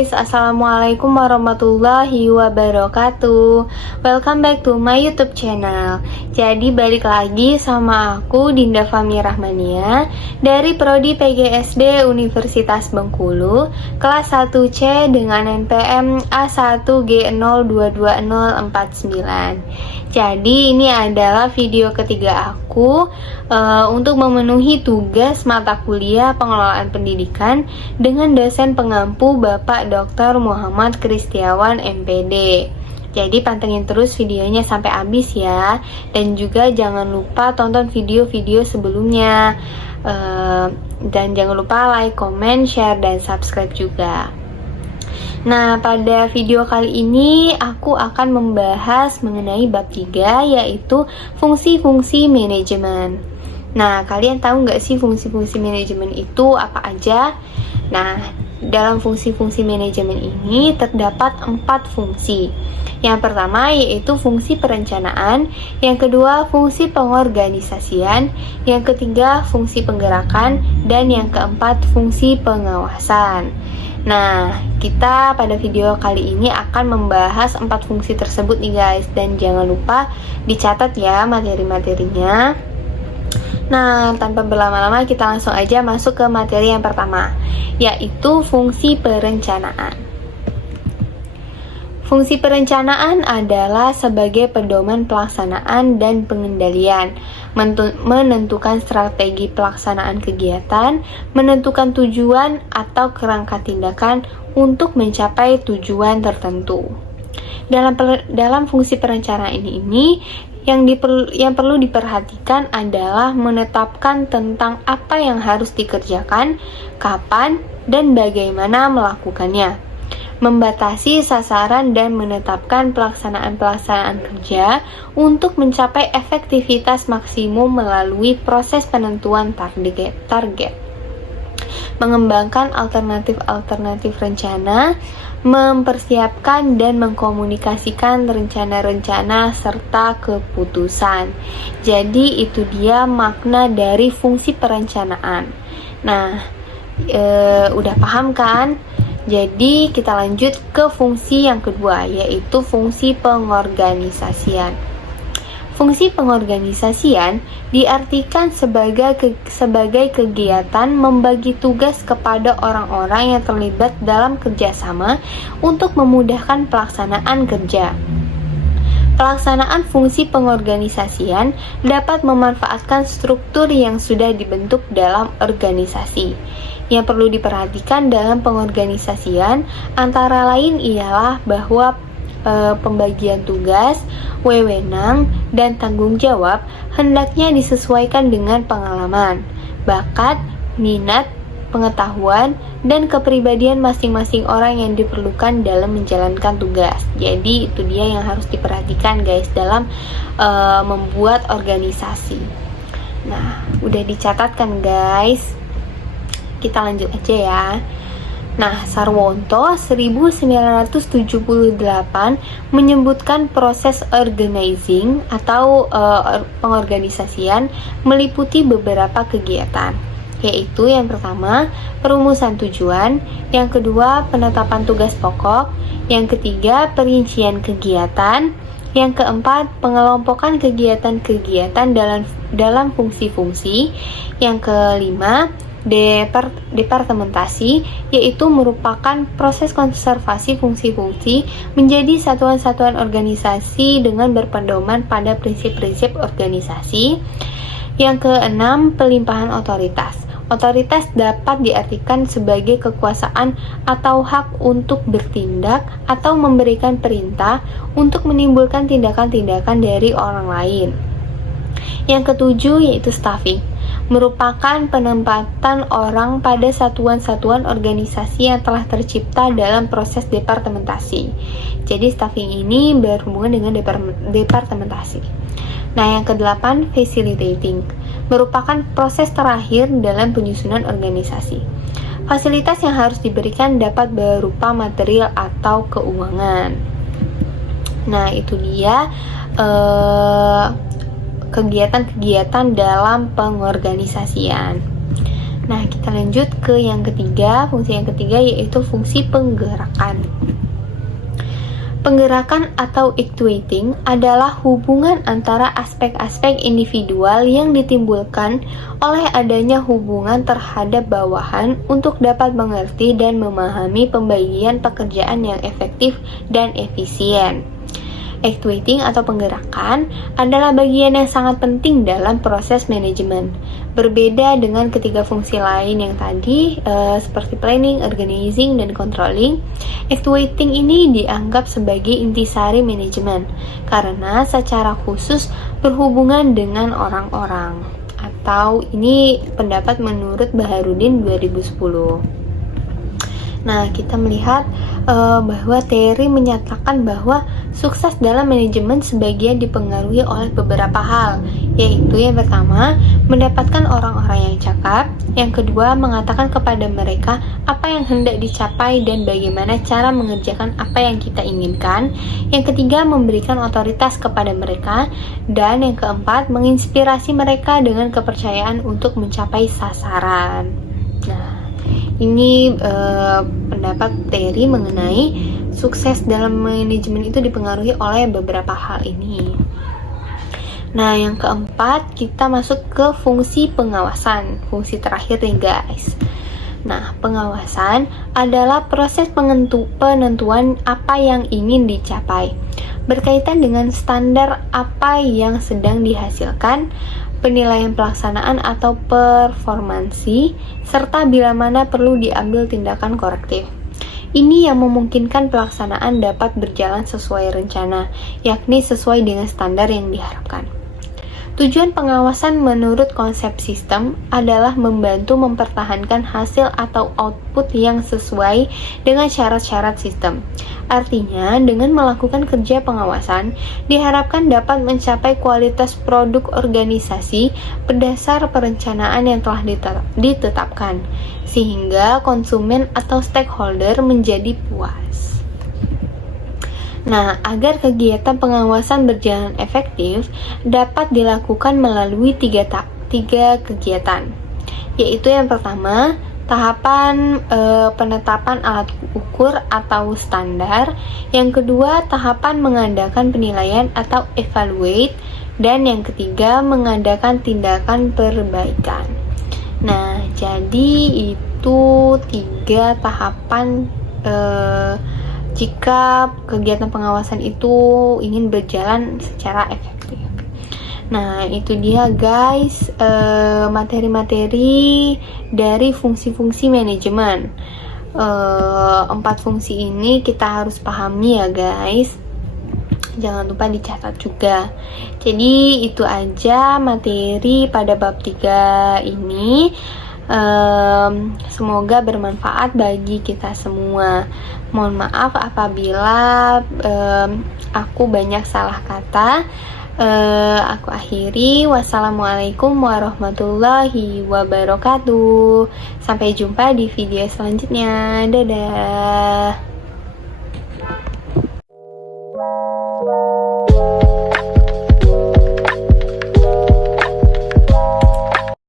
guys, assalamualaikum warahmatullahi wabarakatuh. Welcome back to my YouTube channel. Jadi balik lagi sama aku Dinda Fahmi Rahmania dari Prodi PGSD Universitas Bengkulu, kelas 1C dengan NPM A1G022049. Jadi ini adalah video ketiga aku untuk memenuhi tugas mata kuliah pengelolaan pendidikan dengan dosen pengampu Bapak Dr. Muhammad Kristiawan MPD. Jadi pantengin terus videonya sampai habis ya. Dan juga jangan lupa tonton video-video sebelumnya. Dan jangan lupa like, comment, share, dan subscribe juga. Nah, pada video kali ini aku akan membahas mengenai bab 3, yaitu fungsi-fungsi manajemen. Nah, kalian tahu nggak sih fungsi-fungsi manajemen itu apa aja? Nah, dalam fungsi-fungsi manajemen ini terdapat 4 fungsi. Yang pertama yaitu fungsi perencanaan, yang kedua fungsi pengorganisasian, yang ketiga fungsi penggerakan, dan yang keempat fungsi pengawasan. Nah, kita pada video kali ini akan membahas 4 fungsi tersebut nih guys, dan jangan lupa dicatat ya materi-materinya. Nah, tanpa berlama-lama kita langsung aja masuk ke materi yang pertama, yaitu fungsi perencanaan. Fungsi perencanaan adalah sebagai pedoman pelaksanaan dan pengendalian, menentukan strategi pelaksanaan kegiatan, menentukan tujuan atau kerangka tindakan untuk mencapai tujuan tertentu. Dalam fungsi perencanaan ini yang perlu diperhatikan adalah menetapkan tentang apa yang harus dikerjakan, kapan, dan bagaimana melakukannya, membatasi sasaran dan menetapkan pelaksanaan kerja untuk mencapai efektivitas maksimum melalui proses penentuan target, mengembangkan alternatif rencana, mempersiapkan dan mengkomunikasikan rencana-rencana serta keputusan. Jadi itu dia makna dari fungsi perencanaan. Nah, udah paham kan? Jadi kita lanjut ke fungsi yang kedua, yaitu fungsi pengorganisasian. Fungsi pengorganisasian diartikan sebagai kegiatan membagi tugas kepada orang-orang yang terlibat dalam kerjasama untuk memudahkan pelaksanaan kerja. Pelaksanaan fungsi pengorganisasian dapat memanfaatkan struktur yang sudah dibentuk dalam organisasi. Yang perlu diperhatikan dalam pengorganisasian antara lain ialah bahwa pembagian tugas, wewenang, dan tanggung jawab hendaknya disesuaikan dengan pengalaman, bakat, minat, pengetahuan, dan kepribadian masing-masing orang yang diperlukan dalam menjalankan tugas. Jadi itu dia yang harus diperhatikan guys dalam membuat organisasi. Nah, udah dicatatkan guys. Kita lanjut aja ya. Nah, Sarwoonto 1978 menyebutkan proses organizing atau pengorganisasian meliputi beberapa kegiatan, yaitu yang pertama, perumusan tujuan, yang kedua, penetapan tugas pokok, yang ketiga, perincian kegiatan, yang keempat, pengelompokan kegiatan-kegiatan dalam fungsi-fungsi, yang kelima, departementasi, yaitu merupakan proses konservasi fungsi-fungsi menjadi satuan-satuan organisasi dengan berpedoman pada prinsip-prinsip organisasi. Yang keenam, pelimpahan otoritas. Otoritas dapat diartikan sebagai kekuasaan atau hak untuk bertindak atau memberikan perintah untuk menimbulkan tindakan-tindakan dari orang lain. Yang ketujuh yaitu staffing, merupakan penempatan orang pada satuan-satuan organisasi yang telah tercipta dalam proses departementasi. Jadi staffing ini berhubungan dengan departementasi. Nah, yang kedelapan, facilitating, merupakan proses terakhir dalam penyusunan organisasi. Fasilitas yang harus diberikan dapat berupa material atau keuangan. Nah, itu dia kegiatan-kegiatan dalam pengorganisasian. Nah, kita lanjut ke yang ketiga. Fungsi yang ketiga yaitu fungsi penggerakan. Penggerakan atau actuating adalah hubungan antara aspek-aspek individual yang ditimbulkan oleh adanya hubungan terhadap bawahan untuk dapat mengerti dan memahami pembagian pekerjaan yang efektif dan efisien. Actuating atau penggerakan adalah bagian yang sangat penting dalam proses manajemen. Berbeda dengan ketiga fungsi lain yang tadi, seperti planning, organizing, dan controlling, actuating ini dianggap sebagai intisari manajemen karena secara khusus berhubungan dengan orang-orang. Atau ini pendapat menurut Baharudin 2010. Nah, kita melihat bahwa Terry menyatakan bahwa sukses dalam manajemen sebagian dipengaruhi oleh beberapa hal, yaitu yang pertama, mendapatkan orang-orang yang cakap, yang kedua, mengatakan kepada mereka apa yang hendak dicapai dan bagaimana cara mengerjakan apa yang kita inginkan, yang ketiga, memberikan otoritas kepada mereka, dan yang keempat, menginspirasi mereka dengan kepercayaan untuk mencapai sasaran. Nah, ini pendapat Terry mengenai sukses dalam manajemen itu dipengaruhi oleh beberapa hal ini. Nah, yang keempat kita masuk ke fungsi pengawasan, fungsi terakhir nih guys. Nah, pengawasan adalah proses penentuan apa yang ingin dicapai, berkaitan dengan standar apa yang sedang dihasilkan, penilaian pelaksanaan atau performansi, serta bila mana perlu diambil tindakan korektif. Ini yang memungkinkan pelaksanaan dapat berjalan sesuai rencana, yakni sesuai dengan standar yang diharapkan. Tujuan pengawasan menurut konsep sistem adalah membantu mempertahankan hasil atau output yang sesuai dengan syarat-syarat sistem. Artinya, dengan melakukan kerja pengawasan, diharapkan dapat mencapai kualitas produk organisasi berdasar perencanaan yang telah ditetapkan, sehingga konsumen atau stakeholder menjadi puas. Nah, agar kegiatan pengawasan berjalan efektif, dapat dilakukan melalui tiga kegiatan, yaitu yang pertama, tahapan penetapan alat ukur atau standar, yang kedua, tahapan mengadakan penilaian atau evaluate, dan yang ketiga, mengadakan tindakan perbaikan. Nah, jadi itu 3 tahapan jika kegiatan pengawasan itu ingin berjalan secara efektif. Nah, itu dia guys materi-materi dari fungsi-fungsi manajemen. 4 fungsi ini kita harus pahami ya guys. Jangan lupa dicatat juga. Jadi itu aja materi pada bab 3 ini. Semoga bermanfaat bagi kita semua. Mohon maaf apabila aku banyak salah kata. Aku akhiri. Wassalamualaikum warahmatullahi wabarakatuh. Sampai jumpa di video selanjutnya. Dadah.